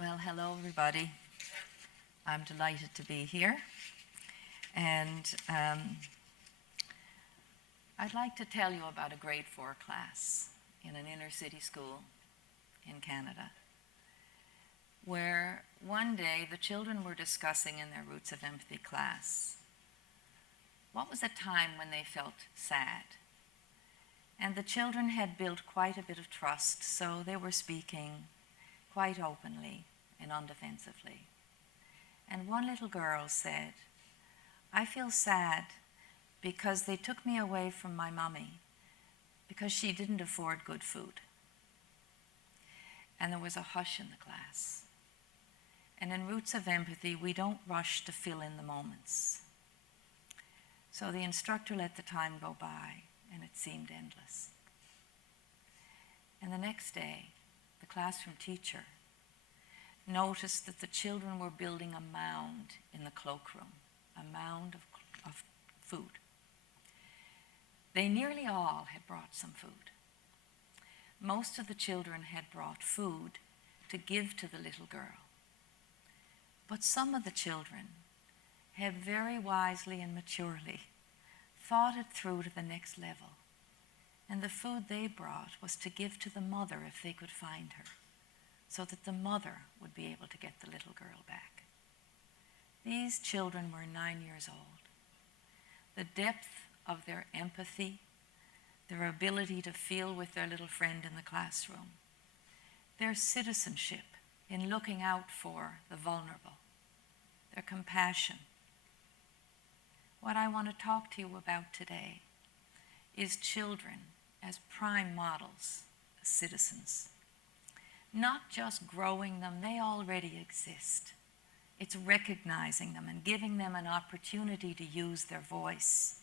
Well, hello everybody. I'm delighted to be here. And I'd like to tell you about a grade 4 class in an inner city school in Canada, where one day the children were discussing in their Roots of Empathy class what was a time when they felt sad. And the children had built quite a bit of trust, so they were speaking quite openly and undefensively. And one little girl said, "I feel sad because they took me away from my mommy because she didn't afford good food." And there was a hush in the class. And in Roots of Empathy, we don't rush to fill in the moments. So the instructor let the time go by, and it seemed endless. And the next day, the classroom teacher noticed that the children were building a mound in the cloakroom, a mound of food. They nearly all had brought some food. Most of the children had brought food to give to the little girl. But some of the children had very wisely and maturely thought it through to the next level. And the food they brought was to give to the mother if they could find her, so that the mother would be able to get the little girl back. These children were 9 years old. The depth of their empathy, their ability to feel with their little friend in the classroom, their citizenship in looking out for the vulnerable, their compassion. What I want to talk to you about today is children as prime models, as citizens. Not just growing them, they already exist. It's recognizing them and giving them an opportunity to use their voice.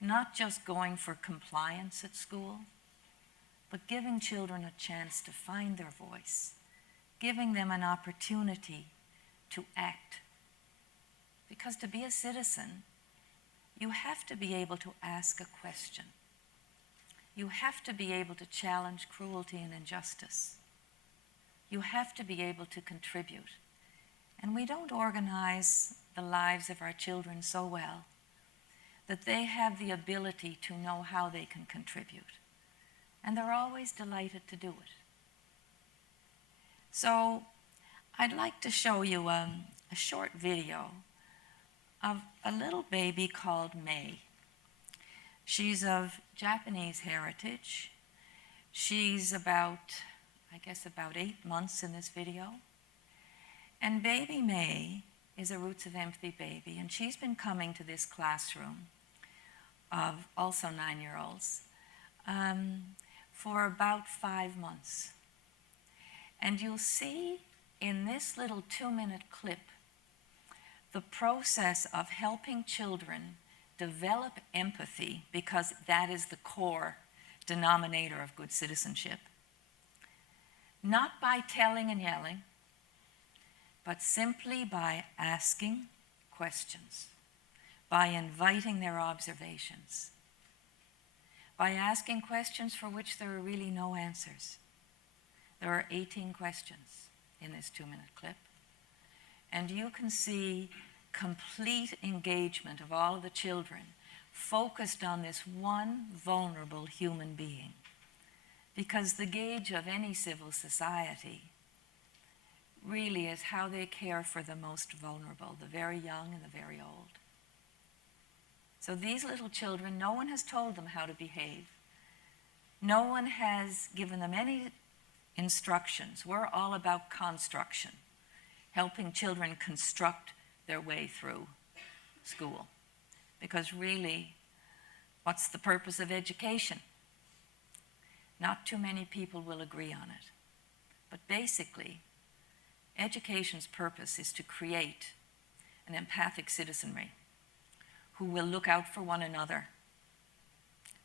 Not just going for compliance at school, but giving children a chance to find their voice, giving them an opportunity to act. Because to be a citizen, you have to be able to ask a question. You have to be able to challenge cruelty and injustice. You have to be able to contribute. And we don't organize the lives of our children so well that they have the ability to know how they can contribute. And they're always delighted to do it. So I'd like to show you a short video of a little baby called May. She's of Japanese heritage. She's about 8 months in this video. And baby May is a Roots of Empathy baby, and she's been coming to this classroom of also 9-year-olds for about 5 months. And you'll see in this little 2-minute clip the process of helping children develop empathy, because that is the core denominator of good citizenship. Not by telling and yelling, but simply by asking questions, by inviting their observations, by asking questions for which there are really no answers. There are 18 questions in this 2-minute clip, and you can see complete engagement of all of the children focused on this one vulnerable human being. Because the gauge of any civil society really is how they care for the most vulnerable, the very young and the very old. So these little children, no one has told them how to behave. No one has given them any instructions. We're all about construction, helping children construct their way through school. Because really, what's the purpose of education? Not too many people will agree on it. But basically, education's purpose is to create an empathic citizenry who will look out for one another.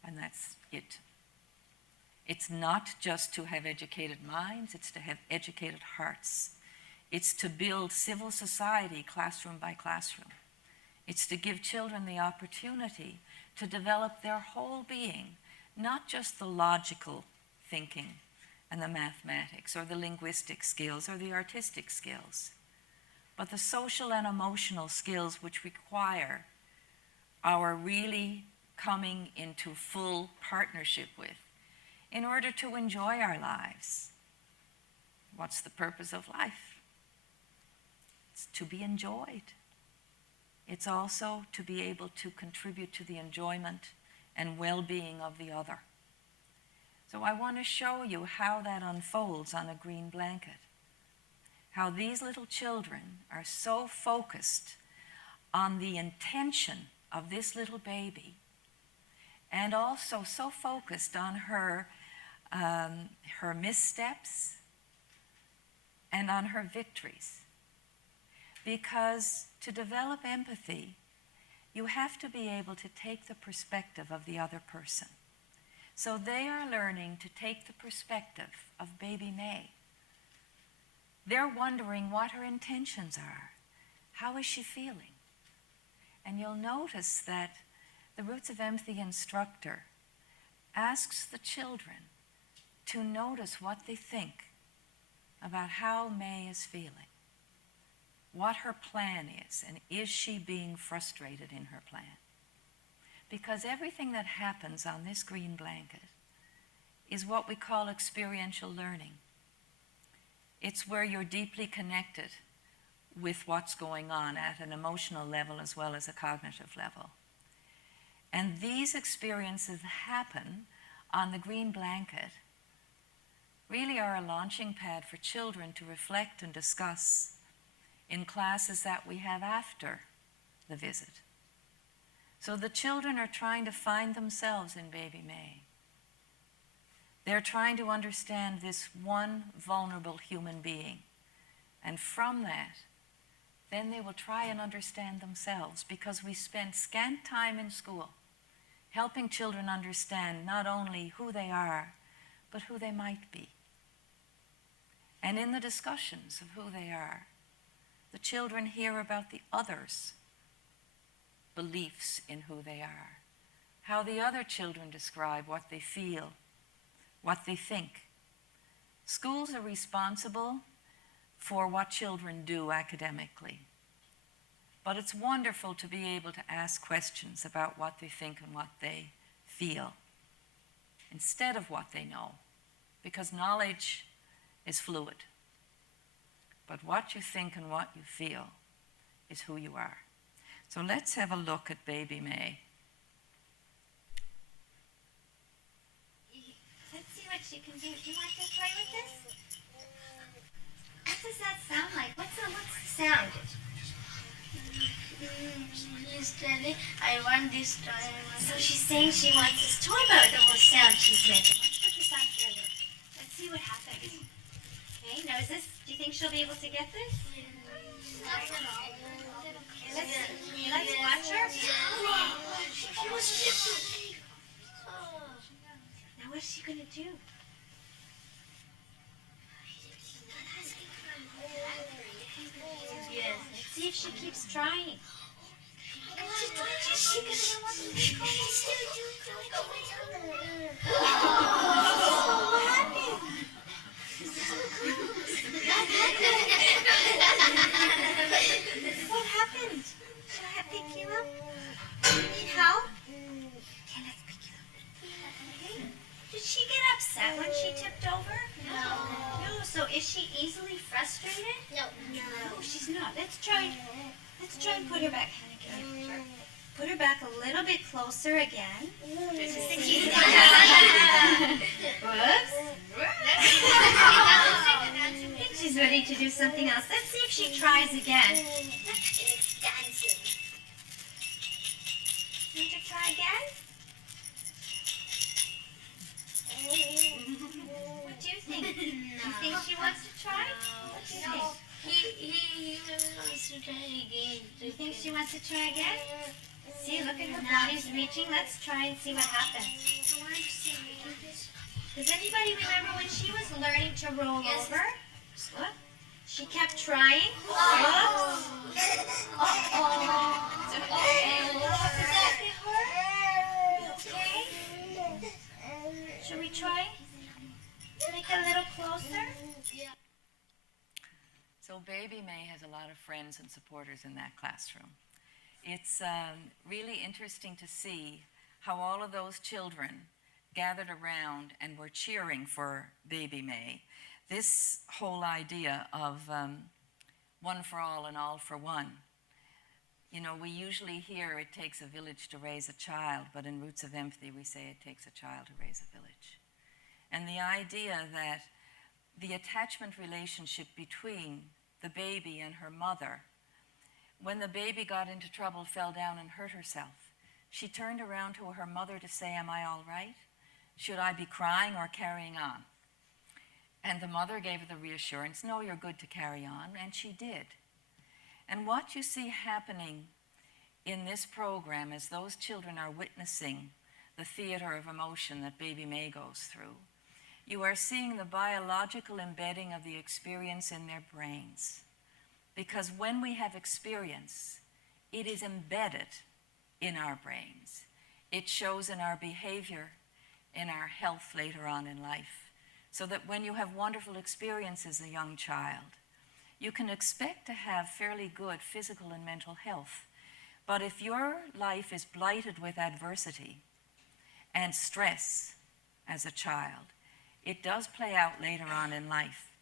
And that's it. It's not just to have educated minds, it's to have educated hearts. It's to build civil society classroom by classroom. It's to give children the opportunity to develop their whole being, not just the logical thinking, and the mathematics or the linguistic skills or the artistic skills, but the social and emotional skills which require our really coming into full partnership with in order to enjoy our lives. What's the purpose of life? It's to be enjoyed. It's also to be able to contribute to the enjoyment and well-being of the other. So I want to show you how that unfolds on a green blanket. How these little children are so focused on the intention of this little baby, and also so focused on her missteps and on her victories. Because to develop empathy, you have to be able to take the perspective of the other person. So they are learning to take the perspective of baby May. They're wondering what her intentions are. How is she feeling? And you'll notice that the Roots of Empathy instructor asks the children to notice what they think about how May is feeling, what her plan is, and is she being frustrated in her plan? Because everything that happens on this green blanket is what we call experiential learning. It's where you're deeply connected with what's going on at an emotional level as well as a cognitive level. And these experiences happen on the green blanket really are a launching pad for children to reflect and discuss in classes that we have after the visit. So the children are trying to find themselves in baby May. They're trying to understand this one vulnerable human being. And from that, then they will try and understand themselves, because we spend scant time in school helping children understand not only who they are, but who they might be. And in the discussions of who they are, the children hear about the others' beliefs in who they are, how the other children describe what they feel, what they think. Schools are responsible for what children do academically, but it's wonderful to be able to ask questions about what they think and what they feel instead of what they know, because knowledge is fluid. But what you think and what you feel is who you are. So let's have a look at baby May. Let's see what she can do. Do you want to play with this? What does that sound like? What's the sound? She's telling, I want this toy. So she's saying she wants this toy, but the sound she's making. Let's put this on here. Let's see what happens. Okay, now do you think she'll be able to get this? Okay, let's watch her. Now what's she going to do? Yes. Let's see if she keeps trying. What happened? Should I pick you up? Do you need help? Okay, let's pick you up. Okay. Did she get upset when she tipped over? No. No, so is she easily frustrated? No. No, she's not. Let's try and put her back. Sure. Put her back a little bit closer again. Whoops. I think she's ready to do something else. Let's see if she tries again. Want to try again? What do you think? You think she wants to try? What do you think? He wants to try again. Do you think she wants to try again? See, look at her body's reaching. Let's try and see what happens. Does anybody remember when she was learning to roll over? Look, she kept trying. Uh-oh. Did that get her? You okay? Should we try? Make it a little closer. Yeah. So Baby May has a lot of friends and supporters in that classroom. It's really interesting to see how all of those children gathered around and were cheering for Baby May. This whole idea of one for all and all for one. You know, we usually hear it takes a village to raise a child, but in Roots of Empathy we say it takes a child to raise a village. And the idea that the attachment relationship between the baby and her mother, when the baby got into trouble, fell down and hurt herself, she turned around to her mother to say, "Am I all right? Should I be crying or carrying on?" And the mother gave her the reassurance, "No, you're good to carry on," and she did. And what you see happening in this program as those children are witnessing the theater of emotion that Baby May goes through, you are seeing the biological embedding of the experience in their brains. Because when we have experience, it is embedded in our brains. It shows in our behavior, in our health later on in life. So that when you have wonderful experience as a young child, you can expect to have fairly good physical and mental health. But if your life is blighted with adversity and stress as a child, it does play out later on in life.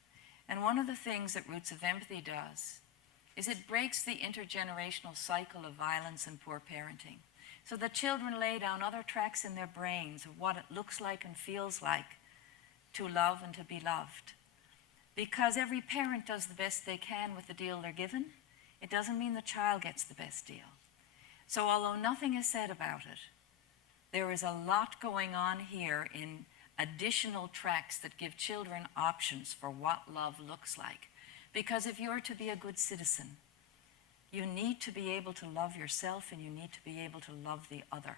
And one of the things that Roots of Empathy does is it breaks the intergenerational cycle of violence and poor parenting. So the children lay down other tracks in their brains of what it looks like and feels like to love and to be loved. Because every parent does the best they can with the deal they're given, it doesn't mean the child gets the best deal. So although nothing is said about it, there is a lot going on here in additional tracks that give children options for what love looks like. Because if you're to be a good citizen, you need to be able to love yourself and you need to be able to love the other.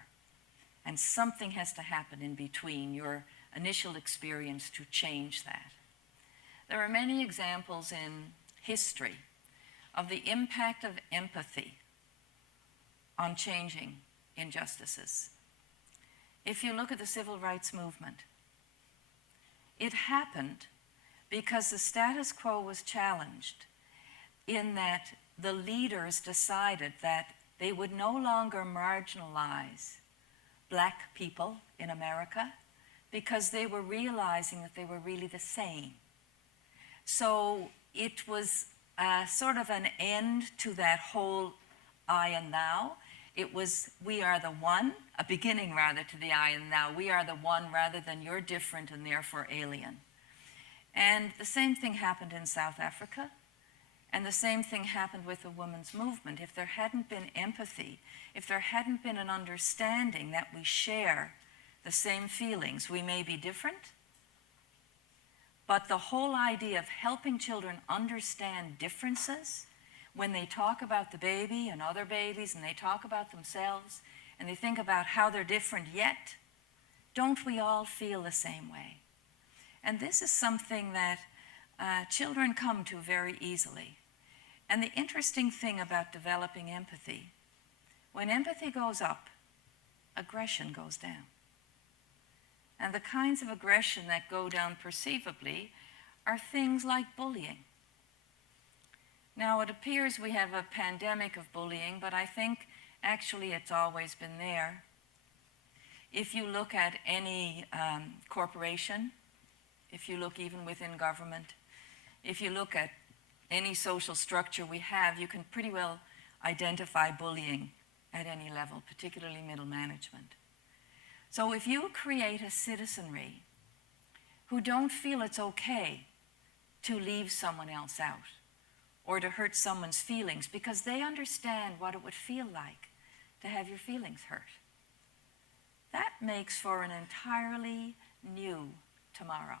And something has to happen in between your initial experience to change that. There are many examples in history of the impact of empathy on changing injustices. If you look at the civil rights movement, it happened because the status quo was challenged in that the leaders decided that they would no longer marginalize black people in America because they were realizing that they were really the same. So it was sort of an end to that whole I and thou. It was we are the one, a beginning rather to the I and thou. We are the one rather than you're different and therefore alien. And the same thing happened in South Africa, and the same thing happened with the women's movement. If there hadn't been empathy, if there hadn't been an understanding that we share the same feelings, we may be different, but the whole idea of helping children understand differences when they talk about the baby and other babies and they talk about themselves and they think about how they're different, yet don't we all feel the same way? And this is something that children come to very easily. And the interesting thing about developing empathy, when empathy goes up, aggression goes down. And the kinds of aggression that go down perceivably are things like bullying. Now, it appears we have a pandemic of bullying, but I think actually it's always been there. If you look at any corporation, if you look even within government, if you look at any social structure we have, you can pretty well identify bullying at any level, particularly middle management. So if you create a citizenry who don't feel it's okay to leave someone else out or to hurt someone's feelings because they understand what it would feel like to have your feelings hurt, that makes for an entirely new tomorrow.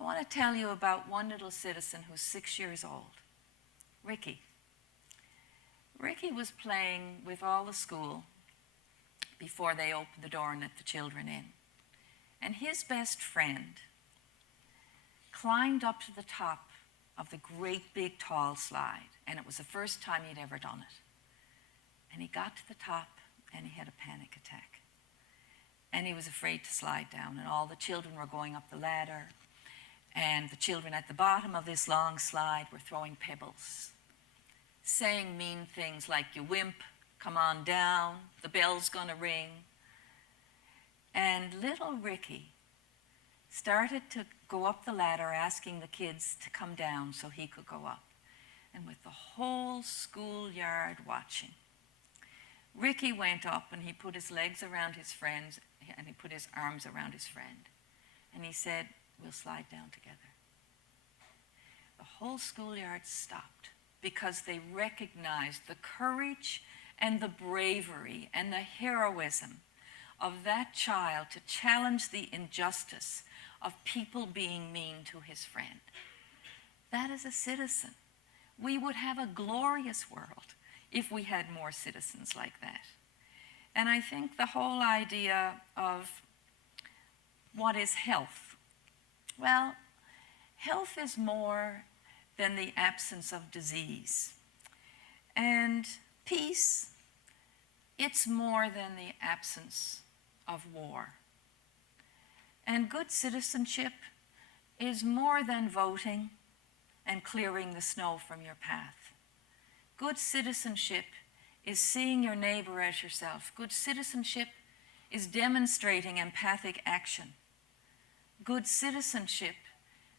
I want to tell you about one little citizen who's 6 years old, Ricky. Ricky was playing with all the school before they opened the door and let the children in. And his best friend climbed up to the top of the great big tall slide, and it was the first time he'd ever done it. And he got to the top and he had a panic attack. and he was afraid to slide down, and all the children were going up the ladder, and the children at the bottom of this long slide were throwing pebbles, saying mean things like, "You wimp, come on down, the bell's gonna ring." And little Ricky started to go up the ladder asking the kids to come down so he could go up. And with the whole schoolyard watching, Ricky went up and he put his legs around his friends and he put his arms around his friend. And he said, "We'll slide down together." The whole schoolyard stopped because they recognized the courage and the bravery and the heroism of that child to challenge the injustice of people being mean to his friend. That is a citizen. We would have a glorious world if we had more citizens like that. And I think the whole idea of what is health? Well, health is more than the absence of disease. And peace, it's more than the absence of war. And good citizenship is more than voting and clearing the snow from your path. Good citizenship is seeing your neighbor as yourself. Good citizenship is demonstrating empathic action. Good citizenship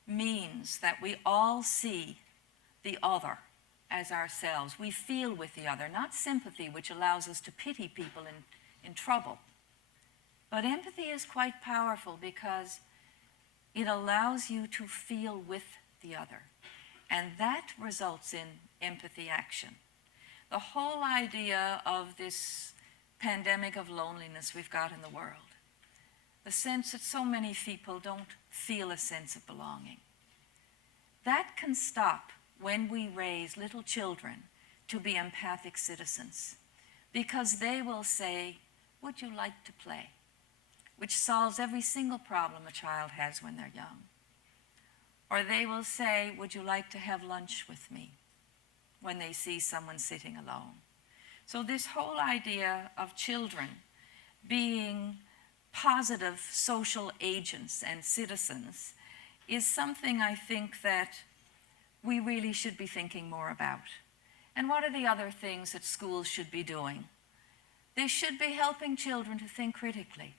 means that we all see the other as ourselves. We feel with the other, not sympathy, which allows us to pity people in trouble. But empathy is quite powerful because it allows you to feel with the other. And that results in empathy action. The whole idea of this pandemic of loneliness we've got in the world, the sense that so many people don't feel a sense of belonging, that can stop when we raise little children to be empathic citizens, because they will say, "Would you like to play?" which solves every single problem a child has when they're young. Or they will say, "Would you like to have lunch with me?" when they see someone sitting alone. So this whole idea of children being positive social agents and citizens is something I think that we really should be thinking more about. And what are the other things that schools should be doing? They should be helping children to think critically.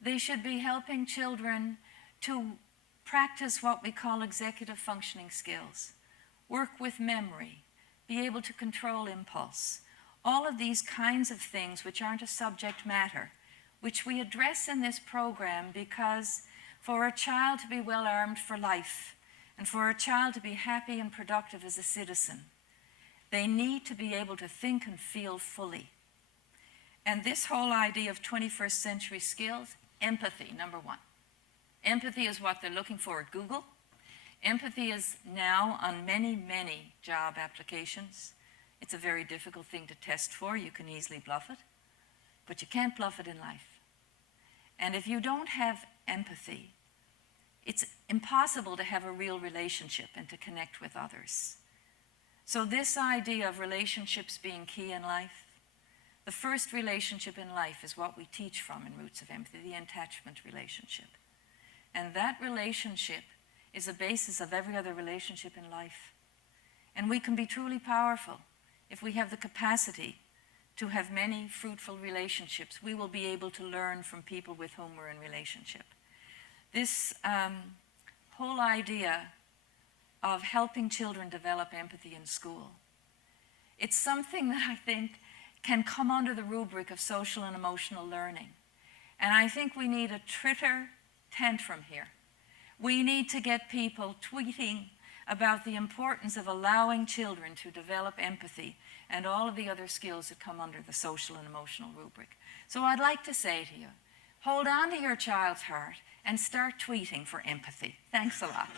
They should be helping children to practice what we call executive functioning skills, work with memory, be able to control impulse. All of these kinds of things which aren't a subject matter, which we address in this program because for a child to be well armed for life and for a child to be happy and productive as a citizen, they need to be able to think and feel fully. And this whole idea of 21st century skills, empathy, number one. Empathy is what they're looking for at Google. Empathy is now on many, many job applications. It's a very difficult thing to test for. You can easily bluff it, but you can't bluff it in life. And if you don't have empathy, it's impossible to have a real relationship and to connect with others. So this idea of relationships being key in life, the first relationship in life is what we teach from in Roots of Empathy, the attachment relationship. And that relationship is the basis of every other relationship in life. And we can be truly powerful if we have the capacity to have many fruitful relationships. We will be able to learn from people with whom we're in relationship. This whole idea of helping children develop empathy in school, it's something that I think can come under the rubric of social and emotional learning. And I think we need a Twitter tantrum here. We need to get people tweeting about the importance of allowing children to develop empathy and all of the other skills that come under the social and emotional rubric. So I'd like to say to you, hold on to your child's heart and start tweeting for empathy. Thanks a lot.